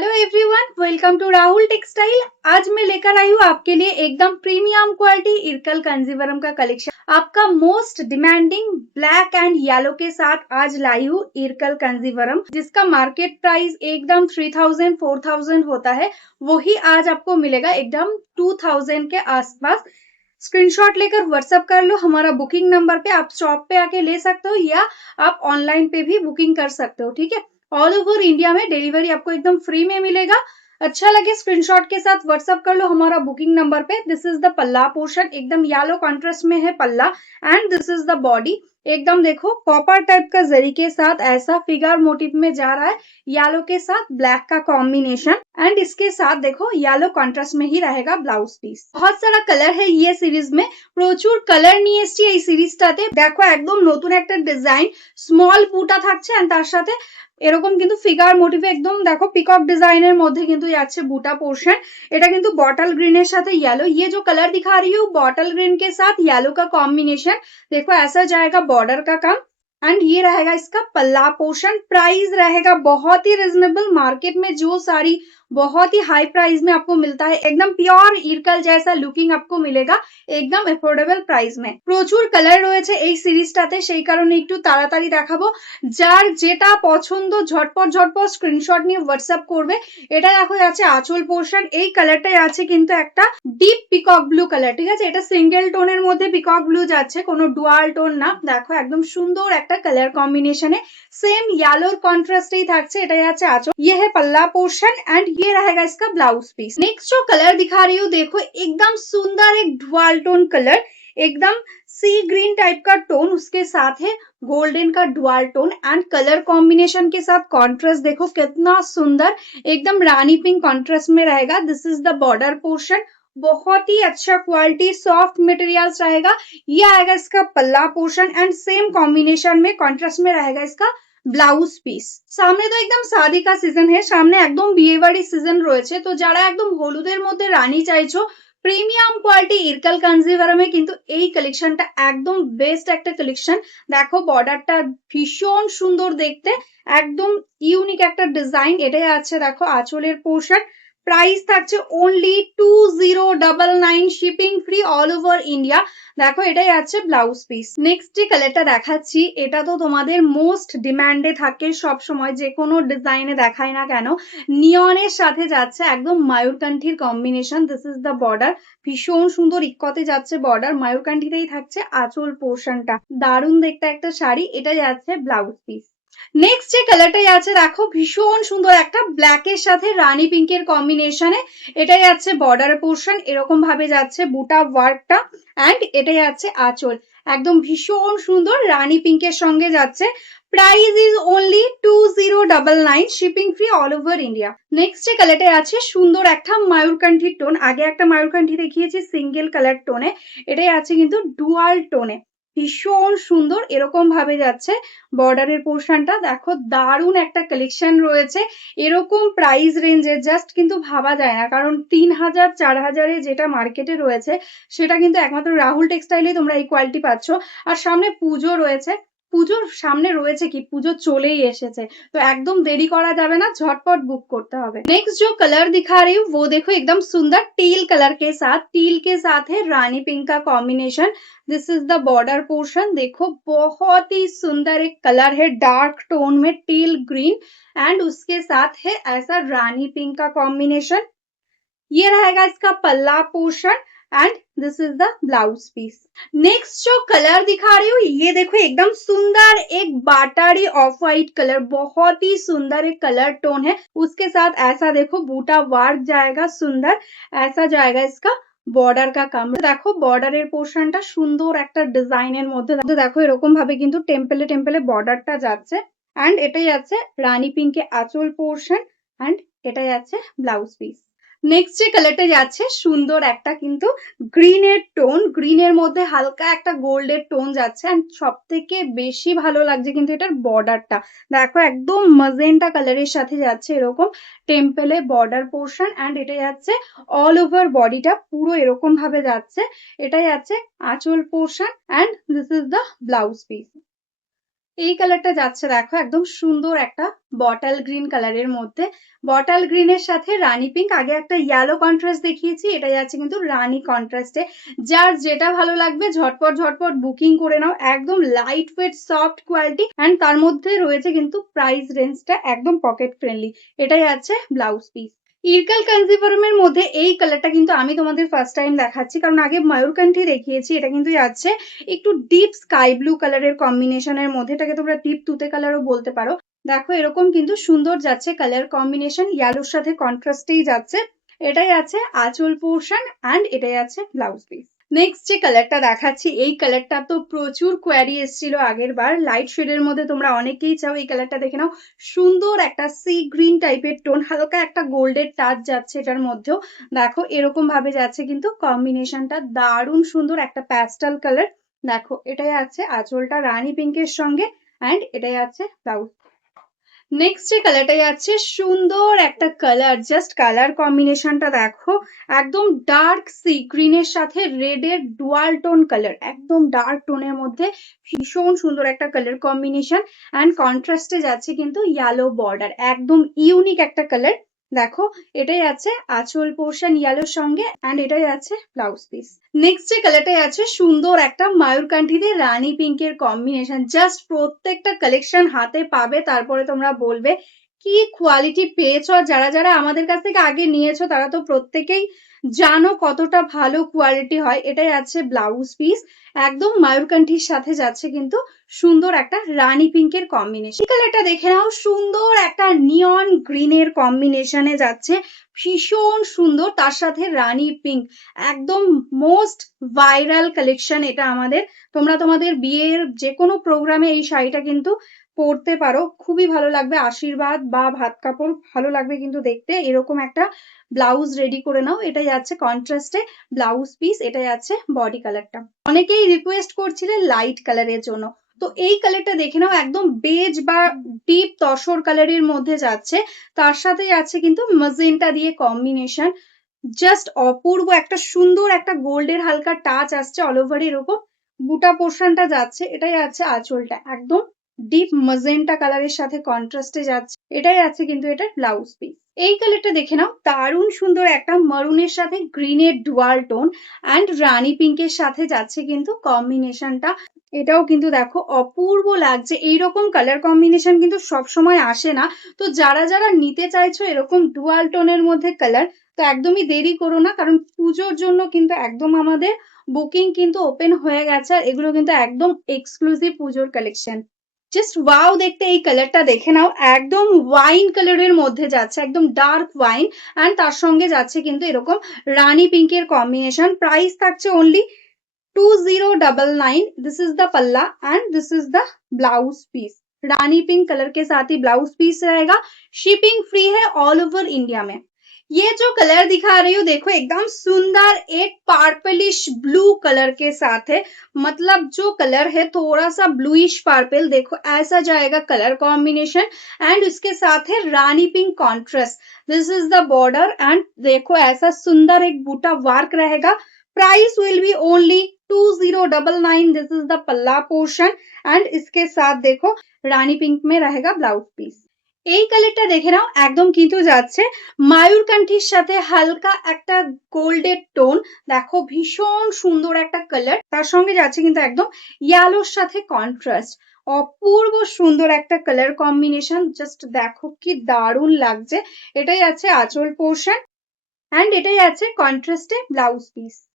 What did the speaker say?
Hello everyone, welcome to Rahul textile. आज मैं लेकर आई हूँ आपके लिए एकदम प्रीमियम क्वालिटी इरकल कांजीवरम का कलेक्शन। आपका most demanding black and yellow के साथ आज लाई हूँ इरकल कांजीवरम, जिसका मार्केट प्राइस एकदम 3000 4000 होता है, वही आज आपको मिलेगा एकदम 2000 के आसपास। स्क्रीनशॉट लेकर व्हाट्सएप कर लो हमारा बुकिंग नंबर पे। आप शॉप पे आके ले सकते हो या आप ऑनलाइन पे भी बुकिंग कर सकते हो, ठीक है। ऑल ओवर इंडिया में डिलीवरी आपको एकदम फ्री में मिलेगा। अच्छा लगे स्क्रीनशॉट के साथ व्हाट्सएप कर लो हमारा बुकिंग नंबर पे। दिस इज द पल्ला पोर्शन, एकदम येलो कॉन्ट्रास्ट में है पल्ला and this is the body. एकदम देखो कॉपर टाइप का जरी के साथ ऐसा फिगर मोटिव में जा रहा है, येलो के साथ ब्लैक का कॉम्बिनेशन एंड इसके साथ देखो येलो कॉन्ट्रास्ट में ही रहेगा ब्लाउज पीस। बहुत सारा कलर है ये सीरीज में, প্রচুর কালার নিয়ে এসেছি এই সিরিজটাতে। দেখো একদম নতুন একটা ডিজাইন, স্মল বুটা থাকছে এন্ড তার সাথে এরকম কিন্তু ফিগার মোটিভে একদম দেখো পিকক ডিজাইনের মধ্যে কিন্তু যাচ্ছে বুটা पोर्शन। এটা কিন্তু बॉटल ग्रीन এর সাথে येलो, ये जो कलर दिखा रही हूँ बॉटल ग्रीन के साथ येलो का कॉम्बिनेशन। देखो ऐसा जाएगा बॉर्डर का काम एंड ये रहेगा इसका पल्ला पोर्शन। प्राइस रहेगा बहुत ही रिजनेबल, मार्केट में जो साड़ी बहुत ही हाई प्राइस में आपको मिलता है, एकदम प्योर इरकल जैसा लुकिंग आपको मिलेगा একদম এফোর্ডেবল প্রাইস মে। প্রচুর কালার রয়েছে এই সিরিজটাতে, সেই কারণে একটু তাড়াতাড়ি দেখাবো। যার যেটা পছন্দ ঝটপট ঝটপট স্ক্রিনশট নিয়ে হোয়াটসঅ্যাপ করবে। এটা দেখো যাচ্ছে আঁচল পোর্শন, এই কালারটাই আছে কিন্তু একটা ডিপ পিকক ব্লু কালার, ঠিক আছে। এটা সিঙ্গেল টোনের মধ্যে পিকক ব্লু যাচ্ছে, কোনো ডুয়াল টোন না। দেখো একদম সুন্দর একটা কালার কম্বিনেশনে सेम येलोर कॉन्ट्रास्ट ही থাকছে। এটা যাচ্ছে আঁচল, ये है पल्ला पोर्शन एंड ये रहेगा इसका ब्लाउज पीस। नेक्स्ट जो कलर दिखा रही हूँ देखो एकदम सुंदर एक डुअल टोन कलर, एकदम सी ग्रीन टाइप का टोन, उसके साथ है गोल्डन का dual tone and colour combination के साथ कॉन्ट्रास्ट देखो कितना सुंदर, एकदम रानी पिंक कॉन्ट्रास्ट में रहेगा। This is the border portion, बहुत ही अच्छा क्वालिटी सॉफ्ट मटेरियल्स रहेगा। ये आएगा इसका पल्ला पोर्शन एंड सेम कॉम्बिनेशन में कॉन्ट्रास्ट में रहेगा इसका ব্লাউজ পিস। সামনে তো একদম শাদি কা সিজন है, সামনে একদম বিয়ে বাড়ি সিজন রয়েছে, তো যারা একদম হলুদের মধ্যে রানী চাইছো প্রিমিয়াম কোয়ালিটি ইরকাল কাঞ্জিভারমে কিন্তু এই কালেকশনটা একদম বেস্ট একটা কালেকশন। দেখো বর্ডারটা ভীষণ সুন্দর দেখতে, একদম ইউনিক একটা ডিজাইন। এটাই আছে দেখো আঁচলের পোর্শন। প্রাইস থাকছে only 2099, shipping free all over India. দেখো এটাই আছে ব্লাউজ পিস। নেক্সট যে কালারটা দেখাচ্ছি এটা তো তোমাদের মোস্ট ডিমান্ডে থাকে সব সময়, যে কোনো ডিজাইনে দেখায় না কেন। নিয়নের সাথে যাচ্ছে একদম ময়ূরকান্ঠির combination. This is the border, ভীষণ সুন্দর ইক্কতে যাচ্ছে বর্ডার, ময়ূরকান্ঠিতেই থাকছে আঁচল পোর্শনটা। দারুণ দেখতে একটা শাড়ি, এটা যাচ্ছে ব্লাউজ পিস। নেক্সট যে কালারটাই আছে দেখো ভীষণ সুন্দর একটা ব্ল্যাকের সাথে রানী পিঙ্কের কম্বিনেশনে, এটাই আছে বর্ডার পোর্শন, এরকম ভাবে যাচ্ছে বুটা ওয়ার্কটা এন্ড এটাই আছে আঁচল, একদম ভীষণ সুন্দর রানী পিঙ্কের সঙ্গে যাচ্ছে। Price is only 2099, shipping free all over India. Next যে কালারটাই আছে সুন্দর একটা ময়ূরকান্ঠির টোন, আগে একটা ময়ূরকান্ঠি দেখিয়েছি সিঙ্গেল কালার টোনে, এটাই আছে কিন্তু ডুয়াল টোনে, ভীষণ সুন্দর এরকম ভাবে যাচ্ছে বর্ডারের পোর্শনটা। দেখো দারুণ একটা কালেকশন রয়েছে, এরকম প্রাইস রেঞ্জে জাস্ট কিন্তু ভাবা যায় না, কারণ 3000 4000 যেটা মার্কেটে রয়েছে সেটা কিন্তু একমাত্র রাহুল টেক্সটাইলে তোমরা এই কোয়ালিটি পাচ্ছ। আর সামনে পুজো রয়েছে, পুজোর সামনে রয়েছে কি পুজো চলেই এসেছে, তো একদম দেরি করা যাবে না, झटपट बुक करते হবে। नेक्स्ट जो कलर दिखा रही हूँ वो देखो एकदम सुंदर टील कलर के साथ, टील के साथ है रानी पिंक का combination. This is the border portion, देखो बहुत ही सुंदर एक कलर है डार्क टोन में टील ग्रीन एंड उसके साथ है ऐसा रानी पिंक का कॉम्बिनेशन। ये रहेगा इसका पल्ला portion and this is the blouse piece. Next जो कलर दिखा रही हूँ ये देखो एकदम सुंदर एक बाटारी ऑफ व्हाइट कलर, बहुत ही सुंदर एक कलर टोन है, उसके साथ ऐसा देखो बूटा वार्क जाएगा सुंदर, ऐसा जाएगा इसका বর্ডার কা কাম। দেখো বর্ডারের পোর্শনটা সুন্দর একটা ডিজাইনের মধ্যে, দেখো এরকম ভাবে কিন্তু টেম্পলে টেম্পলে বর্ডারটা যাচ্ছে এন্ড এটাই আছে রানী পিঙ্কে আঁচল পোর্শন এন্ড এটাই আছে ব্লাউজ পিস। নেক্সট যে কালারটা যাচ্ছে সুন্দর একটা কিন্তু গ্রিনের টোন, গ্রিনের মধ্যে হালকা একটা গোল্ডের টোন যাচ্ছে এন্ড সব থেকে বেশি ভালো লাগছে কিন্তু এটার বর্ডারটা। দেখো একদম ম্যাজেন্টা কালারের সাথে যাচ্ছে এরকম টেম্পলে বর্ডার পোর্শন এন্ড এটা যাচ্ছে অল ওভার বডিটা পুরো এরকম ভাবে যাচ্ছে, এটাই আছে আঁচল portion and this is the blouse piece. এই কালারটা যাচ্ছে দেখো একদম সুন্দর একটা বটল গ্রিন কালারের মধ্যে। বটল গ্রিনের সাথে রানী পিঙ্ক, আগে একটা ইয়েলো কন্ট্রাস্ট দেখিয়েছি, এটা যাচ্ছে কিন্তু রানী কন্ট্রাস্টে। যার যেটা ভালো লাগবে ঝটপট ঝটপট বুকিং করে নাও। একদম light weight soft quality and তার মধ্যে রয়েছে কিন্তু প্রাইস রেঞ্জটা একদম পকেট ফ্রেন্ডলি। এটাই আছে ব্লাউজ পিস। ইরকাল কাঞ্জিভরমের মধ্যে এই কালারটা কিন্তু আমি তোমাদের ফার্স্ট টাইম দেখাচ্ছি, কারণ আগে ময়ূরকান্ঠি দেখিয়েছি। এটা কিন্তু যাচ্ছে একটু ডিপ স্কাই ব্লু কালারের কম্বিনেশনের মধ্যে, এটাকে তোমরা ডিপ তুতে কালারও বলতে পারো। দেখো এরকম কিন্তু সুন্দর যাচ্ছে কালার কম্বিনেশন, ইয়ালোর সাথে কন্ট্রাস্টেই যাচ্ছে। এটাই আছে আঁচল পোর্শন অ্যান্ড এটাই আছে ব্লাউজ পিস। নেক্সট যে কালারটা দেখাচ্ছি, এই কালারটা তো প্রচুর কোয়ারি এসেছিল আগের বার। লাইট শেডের মধ্যে তোমরা অনেকেই চাও, এই কালারটা দেখে নাও। সুন্দর একটা সি গ্রিন টাইপের টোন, হালকা একটা গোল্ডের টাচ যাচ্ছে এটার মধ্যেও। দেখো এরকম ভাবে যাচ্ছে কিন্তু কম্বিনেশনটা দারুণ সুন্দর, একটা প্যাস্টেল কালার। দেখো এটাই আছে আঁচলটা রানী পিঙ্কের সঙ্গে অ্যান্ড এটাই আছে ব্লাউজ। নেক্সট যে কালারটা যাচ্ছে সুন্দর একটা কালার, জাস্ট কালার কম্বিনেশনটা দেখো একদম ডার্ক সি গ্রিনের সাথে রেড এর ডুয়াল টোন কালার, একদম ডার্ক টোনের মধ্যে ভীষণ সুন্দর একটা কালার কম্বিনেশন অ্যান্ড কন্ট্রাস্টে যাচ্ছে কিন্তু ইয়েলো বর্ডার, একদম ইউনিক একটা কালার। দেখো এটাই আছে আঁচল পোর্শন ইয়েলোর সঙ্গে অ্যান্ড এটাই আছে ব্লাউজ পিস। নেক্সট যে কালারটাই আছে সুন্দর একটা ময়ূরকান্ঠিতে রানী পিঙ্কের কম্বিনেশন, জাস্ট প্রত্যেকটা কালেকশন হাতে পাবে তারপরে তোমরা বলবে কি কোয়ালিটি পেয়েছো। আর যারা যারা আমাদের কাছ থেকে আগে নিয়েছো তারা তো প্রত্যেকেই জানো কতটা ভালো কোয়ালিটি হয়। এটাই আছে ব্লাউজ পিস, একদম ময়ূরকান্ঠির সাথে যাচ্ছে কিন্তু সুন্দর একটা রানী পিঙ্কের কম্বিনেশন। কালারটা দেখে নাও, সুন্দর একটা নিয়ন গ্রিনের কম্বিনেশনে যাচ্ছে, ভীষণ সুন্দর, তার সাথে রানী পিঙ্ক, একদম মোস্ট ভাইরাল কালেকশন এটা আমাদের। তোমরা তোমাদের বিয়ের যে কোনো প্রোগ্রামে এই শাড়িটা কিন্তু পরতে পারো, খুবই ভালো লাগবে। আশীর্বাদ বা ভাত কাপড় ভালো লাগবে কিন্তু দেখতে। এরকম একটা ব্লাউজ রেডি করে নাও, এটাই আছে কন্ট্রাস্টে ব্লাউজ পিস, এটাই আছে বডি কালারটা। অনেকেই রিকোয়েস্ট করছিলে লাইট কালারের জন্য, তো এই কালারটা দেখে নাও একদম বেজ বা ডিপ তসর কালারের মধ্যে যাচ্ছে, তার সাথে আছে কিন্তু ম্যাজেন্টা দিয়ে কম্বিনেশন, জাস্ট অপূর্ব একটা সুন্দর একটা গোল্ডের হালকা টাচ আসছে অল ওভার এরকম বুটা পোর্শনটা যাচ্ছে। এটাই আছে আঁচলটা একদম ডিপ ম্যাজেন্টা কালারের সাথে কন্ট্রাস্টে যাচ্ছে, এটাই আছে কিন্তু এটা ব্লাউজ পিস। এই কালারটা দেখে নাও, দারুণ সুন্দর একটা মারুনের সাথে গ্রিনের ডুয়াল টোন অ্যান্ড রানী পিঙ্কের সাথে যাচ্ছে কিন্তু কম্বিনেশনটা। এটাও কিন্তু দেখো অপূর্ব লাগছে, এইরকম কালার কম্বিনেশন কিন্তু সবসময় আসে না। তো যারা যারা নিতে চাইছো এরকম ডুয়াল টোনের মধ্যে কালার, তো একদমই দেরি করো না, কারণ পুজোর জন্য কিন্তু একদম আমাদের বুকিং কিন্তু ওপেন হয়ে গেছে। আর এগুলো কিন্তু একদম এক্সক্লুসিভ পুজোর কালেকশন। জাস্ট ওয়াও দেখতে, এই কালারটা দেখে নাও, একদম ওয়াইন কালারের মধ্যে যাচ্ছে, একদম ডার্ক ওয়াইন অ্যান্ড তার সঙ্গে যাচ্ছে কিন্তু এরকম রানী পিঙ্কের কম্বিনেশন। প্রাইস থাকছে অনলি 2099। दिस इज द पल्ला and this is the blouse piece. रानी पिंक कलर के साथ ही ब्लाउज पीस रहेगा। शिपिंग फ्री है ऑल ओवर इंडिया में। ये जो कलर दिखा रही हूँ देखो एकदम सुंदर एक पर्पलिश ब्लू कलर के साथ है, मतलब जो कलर है थोड़ा सा ब्लूइश पर्पल, देखो ऐसा जाएगा कलर कॉम्बिनेशन एंड इसके साथ है रानी pink contrast. This is the border and देखो ऐसा सुंदर एक बूटा वर्क रहेगा। Price will be only 2099। This is the पल्ला पोर्शन एंड इसके साथ देखो रानी पिंक में रहेगा ब्लाउज पीस। এই কালারটা দেখে নাও, একদম কিন্তু যাচ্ছে ময়ূরকান্ঠির সাথে হালকা একটা গোল্ডের টোন, দেখো ভীষণ সুন্দর একটা কালার, তার সঙ্গে যাচ্ছে কিন্তু একদম ইয়েলোর সাথে কন্ট্রাস্ট, অপূর্ব সুন্দর একটা কালার কম্বিনেশন। জাস্ট দেখো কি দারুণ লাগছে। এটাই আছে আঁচল পোর্শন অ্যান্ড এটাই আছে কন্ট্রাস্টে ব্লাউজ পিস।